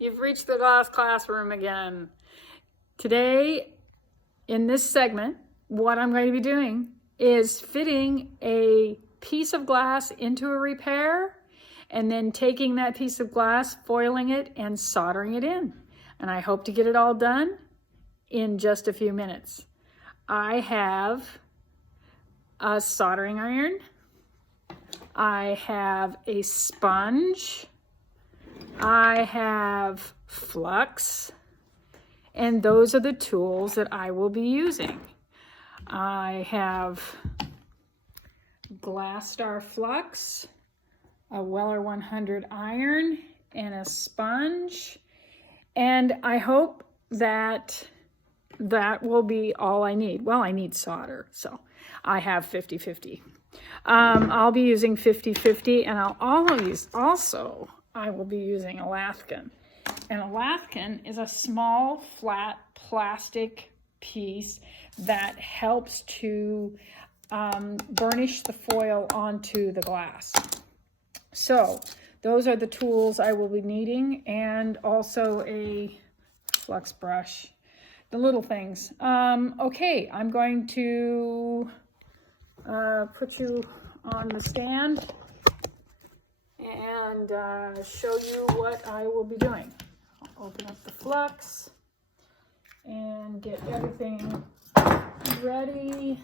You've reached the glass classroom again. Today, in this segment, what I'm going to be doing is fitting a piece of glass into a repair and then taking that piece of glass, foiling it, and soldering it in. And I hope to get it all done in just a few minutes. I have a soldering iron. I have a sponge. I have flux. And those are the tools that I will be using. I have Glass Star Flux, a Weller 100 iron, and a sponge. And I hope that that will be all I need. Well, I need solder, so I have 50-50. I'll be using 50-50, and I will be using Alaskan. And Alaskan is a small, flat plastic piece that helps to burnish the foil onto the glass. So those are the tools I will be needing, and also a flux brush, the little things. Okay, I'm going to put you on the stand and show you what I will be doing. I'll open up the flux and get everything ready.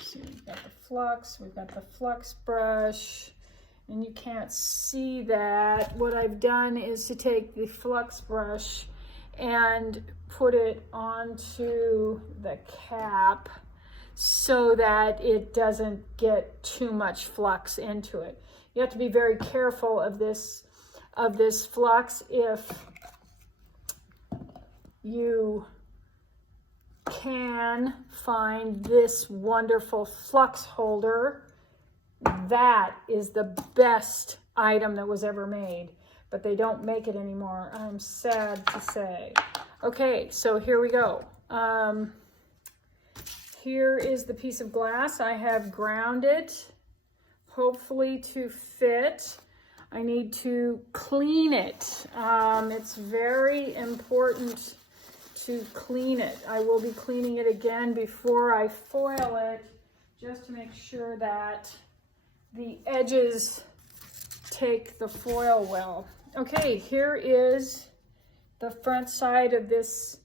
So we've got the flux, we've got the flux brush, and you can't see that. What I've done is to take the flux brush and put it onto the cap so that it doesn't get too much flux into it. You have to be very careful of this flux. If you can find this wonderful flux holder, that is the best item that was ever made, but they don't make it anymore, I'm sad to say. Okay, so here we go. Here is the piece of glass. I have ground it, hopefully to fit. I need to clean it. It's very important to clean it. I will be cleaning it again before I foil it, just to make sure that the edges take the foil well. Okay, here is the front side of this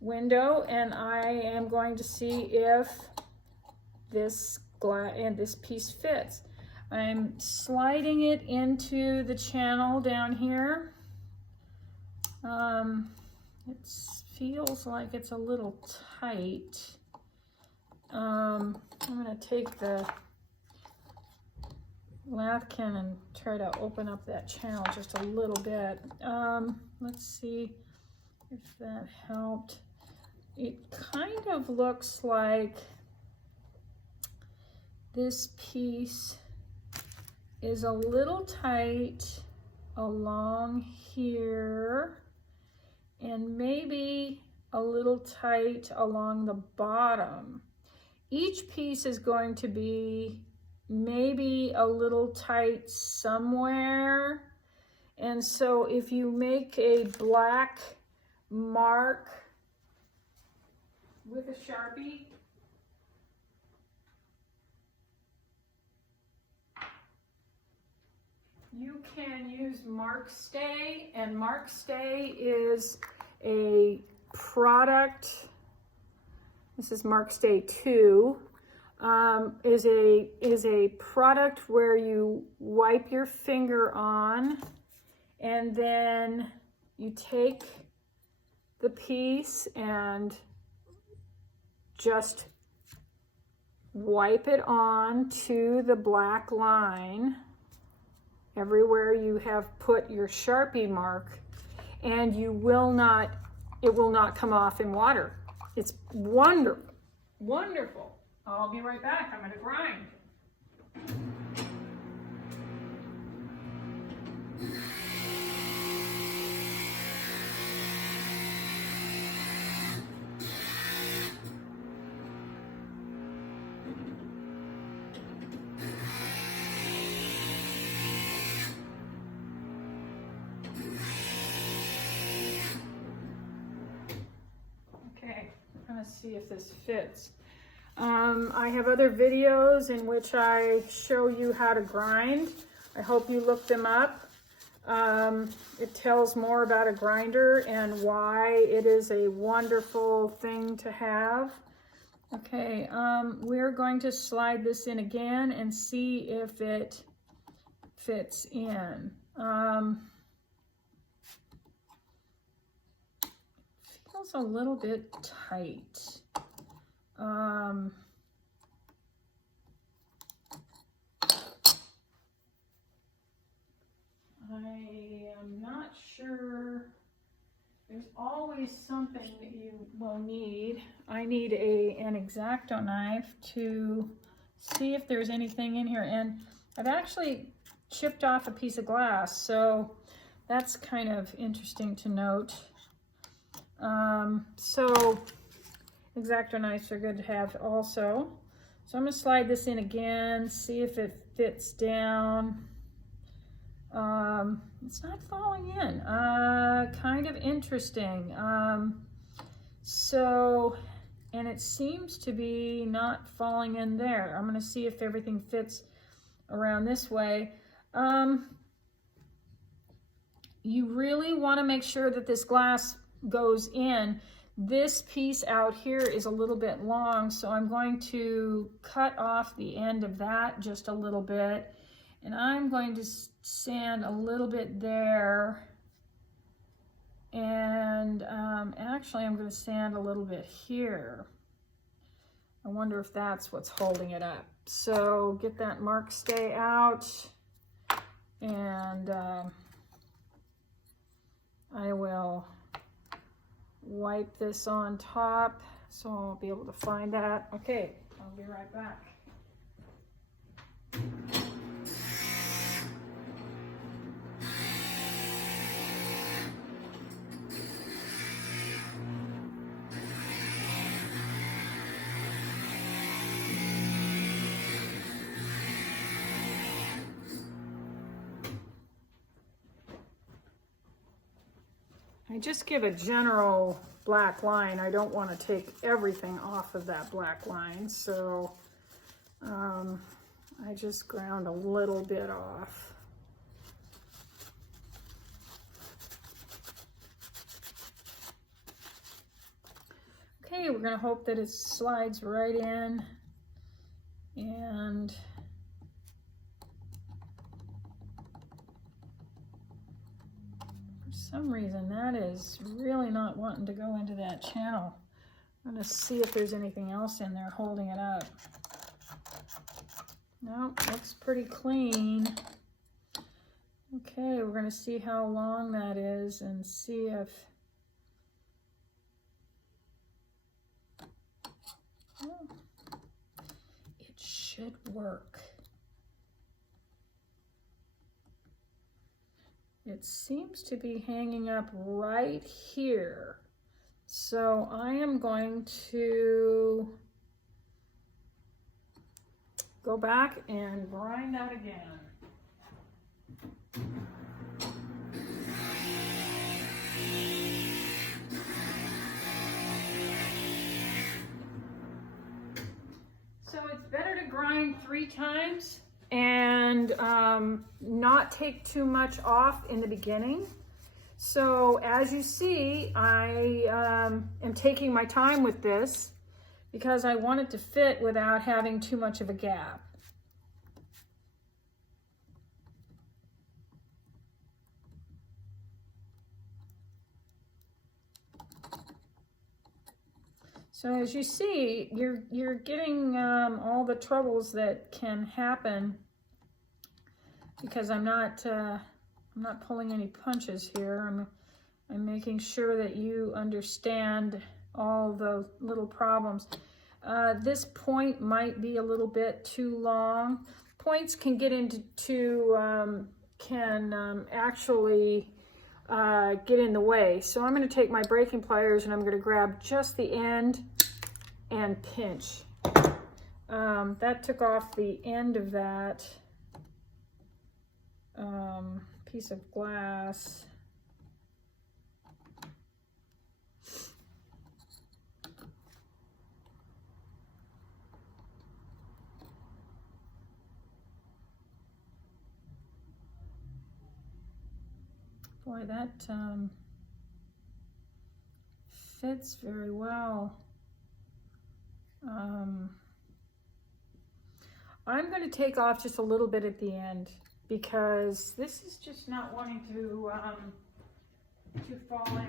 window, and I am going to see if this piece fits. I'm sliding it into the channel down here. It feels like it's a little tight. I'm going to take the Alaskan and try to open up that channel just a little bit. Let's see if that helped. It kind of looks like this piece is a little tight along here and maybe a little tight along the bottom. Each piece is going to be maybe a little tight somewhere. And so if you make a black mark with a Sharpie, you can use Mark Stay, and Mark Stay is a product. This is Mark Stay 2. Is a product where you wipe your finger on, and then you take the piece and just wipe it on to the black line everywhere you have put your Sharpie mark, and it will not come off in water. It's wonderful, wonderful. I'll be right back. I'm going to grind. want to see if this fits. I have other videos in which I show you how to grind. I hope you look them up. It tells more about a grinder and why it is a wonderful thing to have. Okay, we're going to slide this in again and see if it fits in. Feels a little bit tight. I am not sure. There's always something that you will need. I need an X-Acto knife to see if there's anything in here. And I've actually chipped off a piece of glass, so that's kind of interesting to note. So X-Acto knives are good to have also. So I'm going to slide this in again, see if it fits down. It's not falling in. Kind of interesting. And it seems to be not falling in there. I'm going to see if everything fits around this way. You really want to make sure that this glass goes in. This piece out here is a little bit long, so I'm going to cut off the end of that just a little bit. And I'm going to sand a little bit there. And actually, I'm going to sand a little bit here. I wonder if that's what's holding it up. So get that mark stay out. And I will wipe this on top so I'll be able to find that. Okay, I'll be right back. I just give a general black line. I don't want to take everything off of that black line, so I just ground a little bit off. Okay, we're going to hope that it slides right in, and for some reason that is really not wanting to go into that channel. I'm going to see if there's anything else in there holding it up. Nope, looks pretty clean. Okay, we're going to see how long that is and see if it should work. It seems to be hanging up right here. So I am going to go back and grind that again. So it's better to grind 3 times and not take too much off in the beginning. So as you see, I am taking my time with this because I want it to fit without having too much of a gap. So as you see, you're getting all the troubles that can happen because I'm not pulling any punches here. I'm making sure that you understand all the little problems. This point might be a little bit too long. Points can get actually get in the way. So I'm going to take my breaking pliers and I'm going to grab just the end and pinch. That took off the end of that piece of glass. Boy, that fits very well. I'm going to take off just a little bit at the end because this is just not wanting to fall in.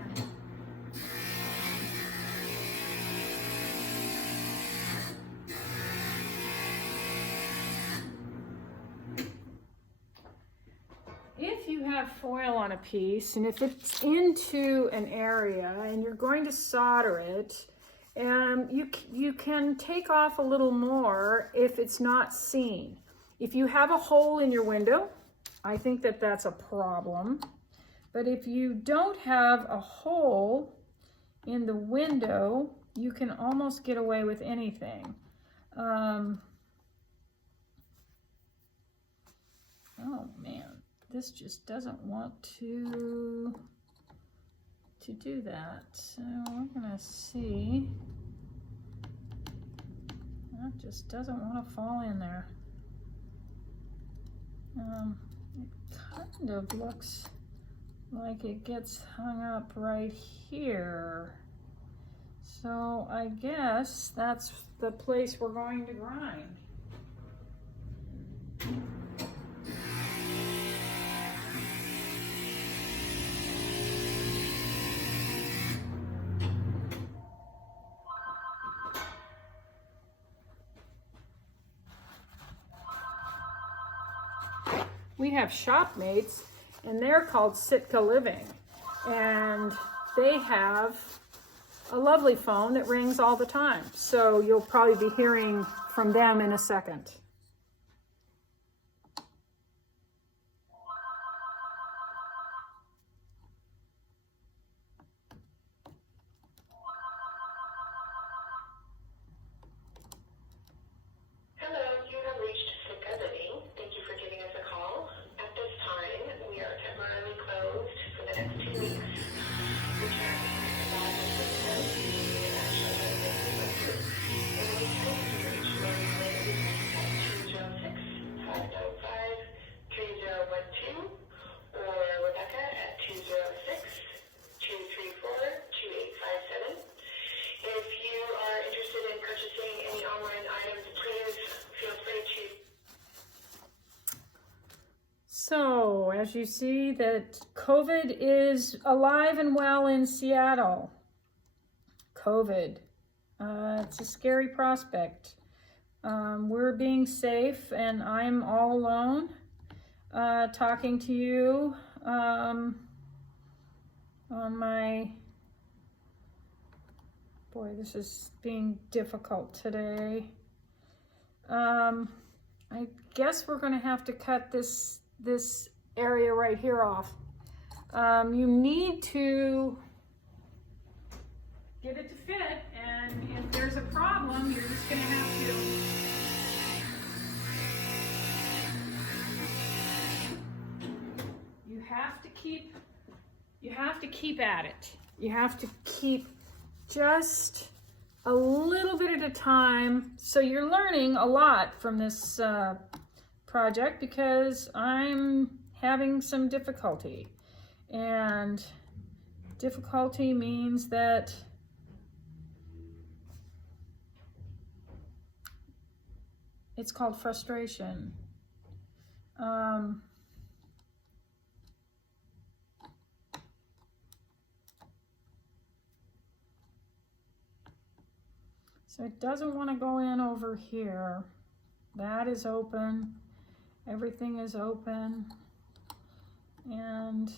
If you have foil on a piece, and if it's into an area and you're going to solder it, you can take off a little more if it's not seen. If you have a hole in your window, I think that that's a problem. But if you don't have a hole in the window, you can almost get away with anything. Oh man, this just doesn't want to do that. So we're gonna see. That just doesn't want to fall in there. It kind of looks like it gets hung up right here. So I guess that's the place we're going to grind. We have Shopmates, and they're called Sitka Living, and they have a lovely phone that rings all the time. So you'll probably be hearing from them in a second. So, as you see, that COVID is alive and well in Seattle. COVID. It's a scary prospect. We're being safe, and I'm all alone talking to you on my... Boy, this is being difficult today. I guess we're going to have to cut this area right here off. You need to get it to fit, and if there's a problem, you're just going to have to keep at it. You have to keep just a little bit at a time. So you're learning a lot from this project because I'm having some difficulty, and difficulty means that it's called frustration. So it doesn't want to go in over here. That is open. Everything is open. And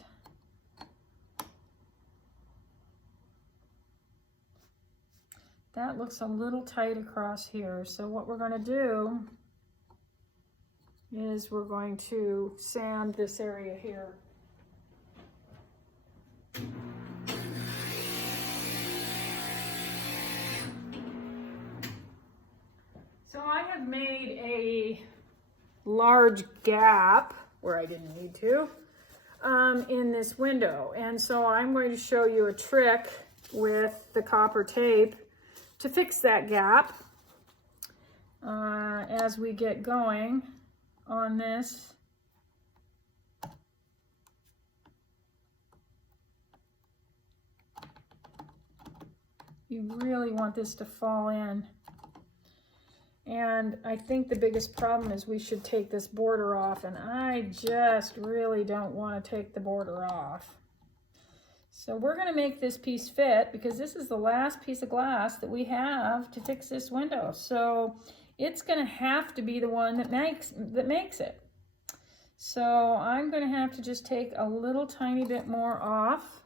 that looks a little tight across here. So what we're going to do is we're going to sand this area here. So I have made a large gap where I didn't need to in this window, and so I'm going to show you a trick with the copper tape to fix that gap as we get going on this. You really want this to fall in. And I think the biggest problem is we should take this border off, and I just really don't want to take the border off. So we're going to make this piece fit because this is the last piece of glass that we have to fix this window. So it's going to have to be the one that makes it. So I'm going to have to just take a little tiny bit more off.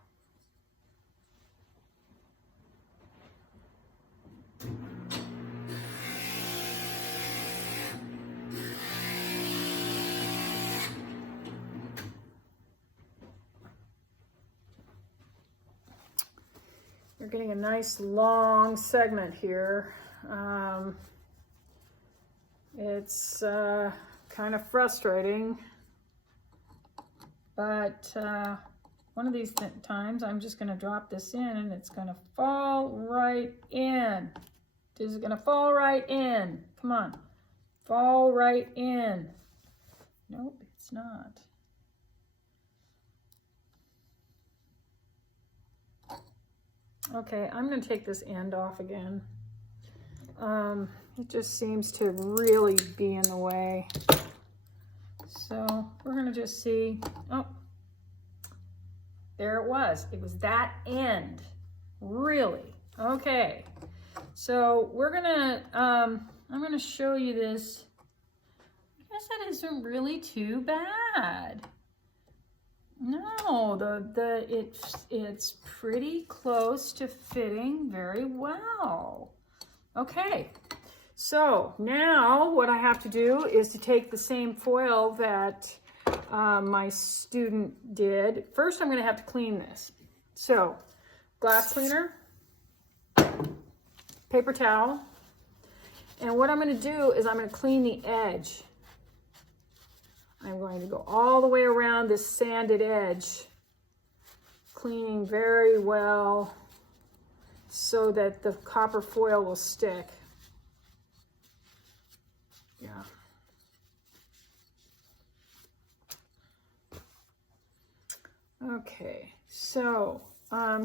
We're getting a nice long segment here. It's kind of frustrating, but one of these times I'm just going to drop this in and it's going to fall right in. This is going to fall right in. Come on, fall right in. Nope, it's not. Okay, I'm going to take this end off again. It just seems to really be in the way. So we're going to just see. Oh, there it was. It was that end. Really? Okay. So we're going to, I'm going to show you this. I guess that isn't really too bad. No, it's pretty close to fitting very well. Okay, so now what I have to do is to take the same foil that my student did. First, I'm going to have to clean this. So, glass cleaner, paper towel, and what I'm going to do is I'm going to clean the edge. I'm going to go all the way around this sanded edge, cleaning very well so that the copper foil will stick. Yeah. Okay, so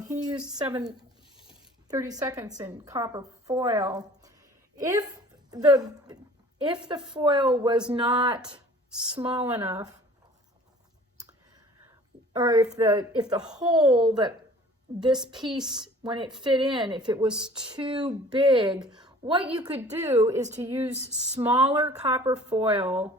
he used 30 seconds in copper foil. If the foil was not small enough, or if the hole that this piece, when it fit in, if it was too big, what you could do is to use smaller copper foil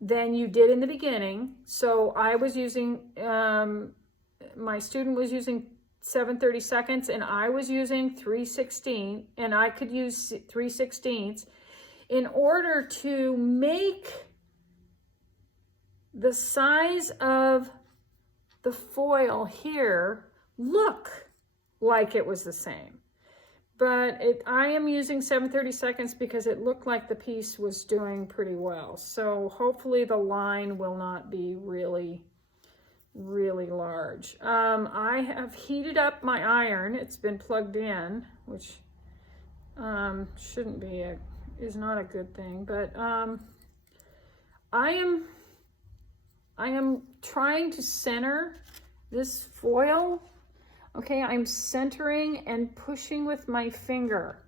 than you did in the beginning. So I was using, my student was using 7/32 seconds, and I was using 3/16, and I could use 3/16 in order to make the size of the foil here look like it was the same. But I am using 7/30 seconds because it looked like the piece was doing pretty well. So hopefully the line will not be really, really large. I have heated up my iron. It's been plugged in, which is not a good thing. But I am trying to center this foil. Okay, I'm centering and pushing with my finger.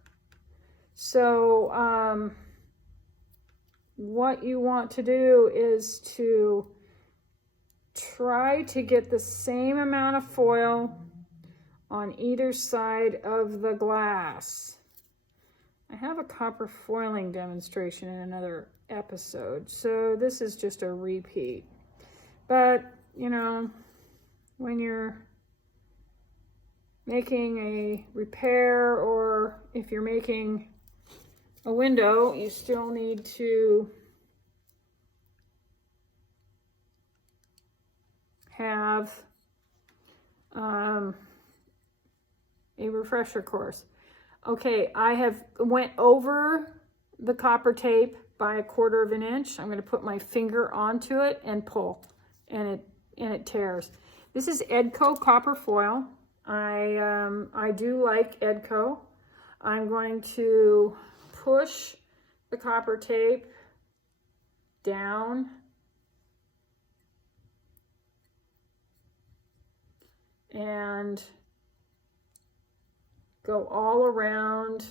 So what you want to do is to try to get the same amount of foil on either side of the glass. I have a copper foiling demonstration in another episode, so this is just a repeat. But, you know, when you're making a repair, or if you're making a window, you still need to have a refresher course. Okay, I have went over the copper tape by 1/4 of an inch. I'm going to put my finger onto it and pull, and it tears. This is Edco copper foil. I do like Edco. I'm going to push the copper tape down and go all around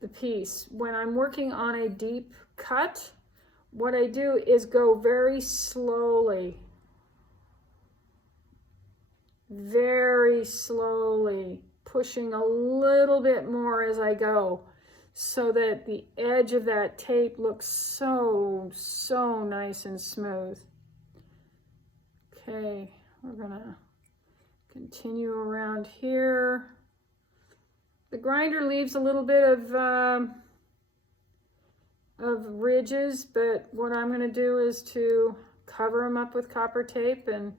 the piece. When I'm working on a deep cut, what I do is go very slowly, pushing a little bit more as I go, so that the edge of that tape looks so nice and smooth. Okay, we're gonna continue around here. The grinder leaves a little bit of ridges, but what I'm gonna do is to cover them up with copper tape and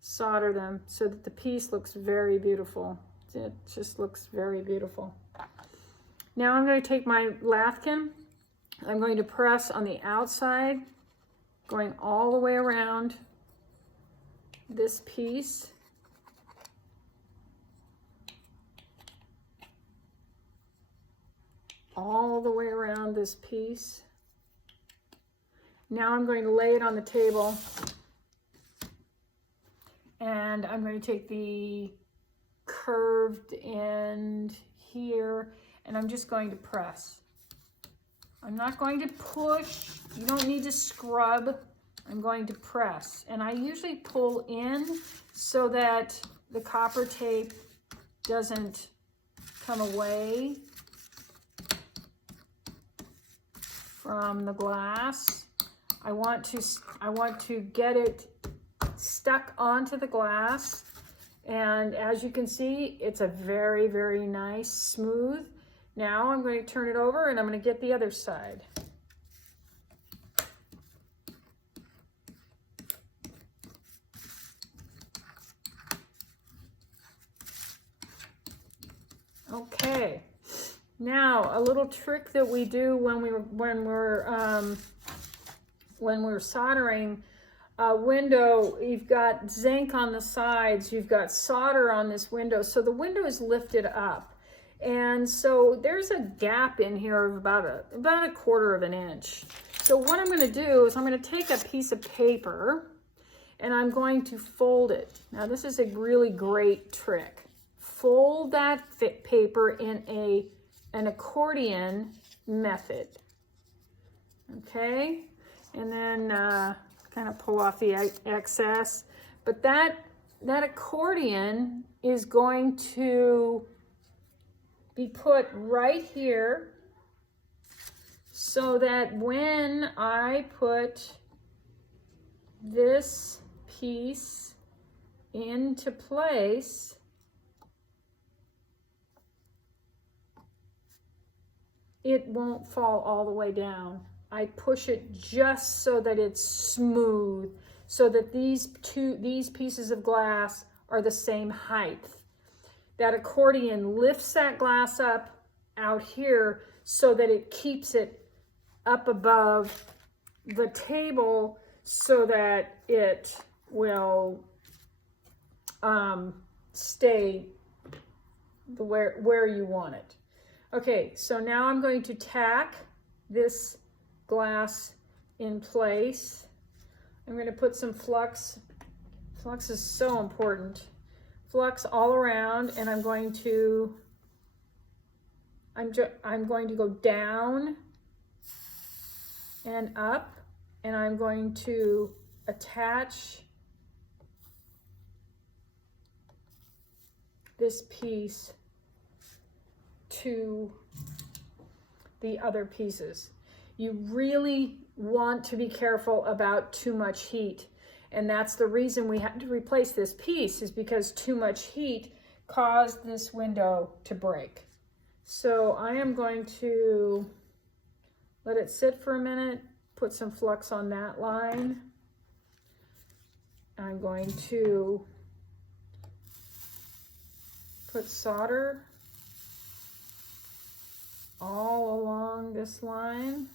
solder them so that the piece looks very beautiful. It just looks very beautiful. Now I'm going to take my Lathkin. I'm going to press on the outside, going all the way around this piece. All the way around this piece. Now I'm going to lay it on the table, and I'm going to take the curved end here, and I'm just going to press. I'm not going to push. You don't need to scrub. I'm going to press. And I usually pull in so that the copper tape doesn't come away from the glass. I want to get it stuck onto the glass. And as you can see, it's a very nice, smooth. Now I'm going to turn it over and I'm going to get the other side. Okay. Now a little trick that we do when we're soldering a window. You've got zinc on the sides, you've got solder on this window, so the window is lifted up, and so there's a gap in here of about a 1/4 of an inch. So what I'm going to do is I'm going to take a piece of paper and I'm going to fold it. Now this is a really great trick. Fold that paper in an accordion method. Okay, and then kind of pull off the excess, but that accordion is going to be put right here so that when I put this piece into place, it won't fall all the way down. I push it just so that it's smooth, so that these pieces of glass are the same height. That accordion lifts that glass up out here so that it keeps it up above the table so that it will stay where you want it. Okay, so now I'm going to tack this glass in place. I'm going to put some flux. Flux is so important. Flux all around, and I'm going to go down and up, and I'm going to attach this piece to the other pieces. You really want to be careful about too much heat. And that's the reason we had to replace this piece, is because too much heat caused this window to break. So I am going to let it sit for a minute, put some flux on that line. I'm going to put solder all along this line.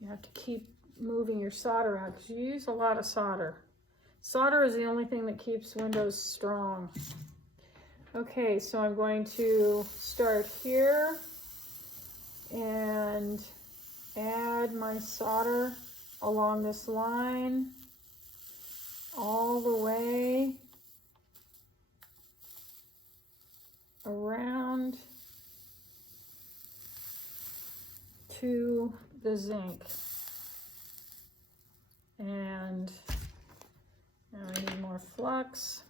You have to keep moving your solder out because you use a lot of solder. Solder is the only thing that keeps windows strong. Okay, so I'm going to start here and add my solder along this line all the way around to the zinc. And now I need more flux.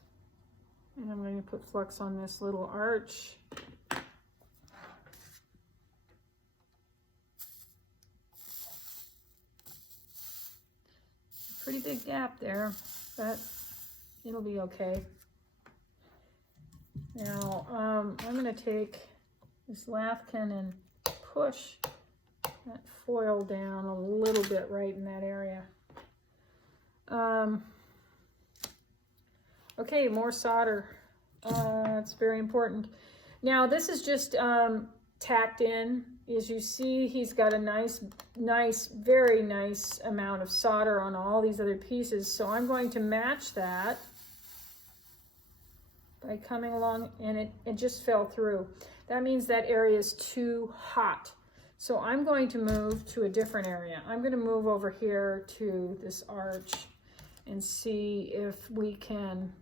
And I'm going to put flux on this little arch. Pretty big gap there, but it'll be okay. Now, I'm going to take this Lathkin and push that foil down a little bit right in that area. Okay, more solder. That's very important. Now, this is just tacked in. As you see, he's got a nice, very nice amount of solder on all these other pieces. So I'm going to match that by coming along, and it just fell through. That means that area is too hot. So I'm going to move to a different area. I'm going to move over here to this arch and see if we can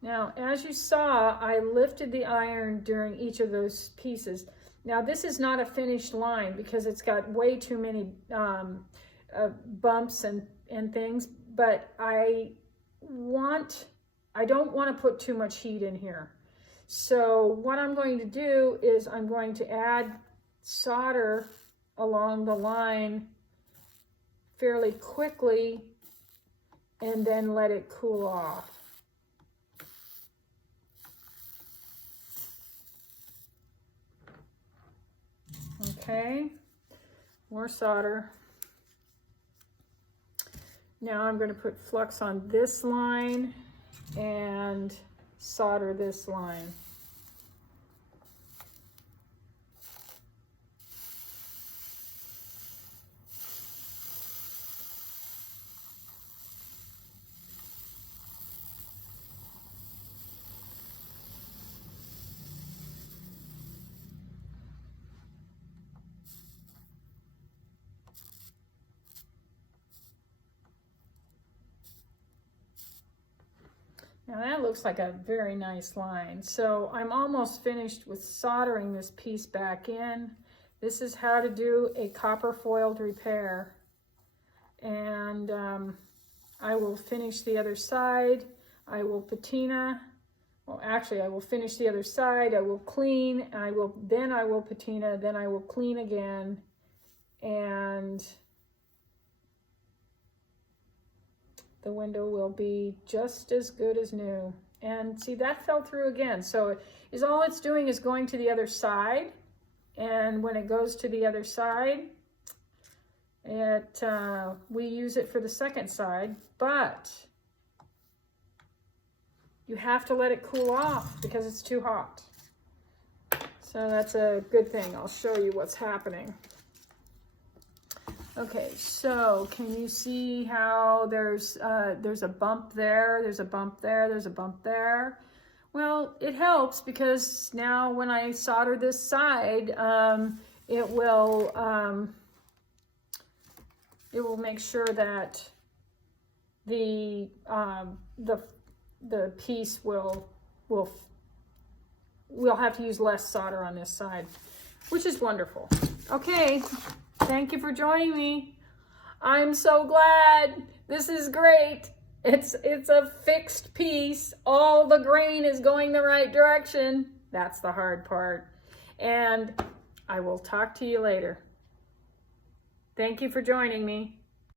now, as you saw, I lifted the iron during each of those pieces. Now, this is not a finished line because it's got way too many bumps and things, but I don't want to put too much heat in here. So what I'm going to do is I'm going to add solder along the line fairly quickly and then let it cool off. Okay, more solder. Now I'm going to put flux on this line and solder this line. Now that looks like a very nice line. So I'm almost finished with soldering this piece back in. This is how to do a copper foiled repair. And I will finish the other side. I will patina. Well, actually, I will finish the other side. I will clean. Then I will patina. Then I will clean again. And the window will be just as good as new. And see, that fell through again. So all it's doing is going to the other side. And when it goes to the other side, we use it for the second side, but you have to let it cool off because it's too hot. So that's a good thing. I'll show you what's happening. Okay, so can you see how there's a bump there, there's a bump there, there's a bump there? Well, it helps because now when I solder this side, it will make sure that the piece we'll have to use less solder on this side, which is wonderful. Okay. Thank you for joining me. I'm so glad. This is great. It's a fixed piece. All the grain is going the right direction. That's the hard part. And I will talk to you later. Thank you for joining me.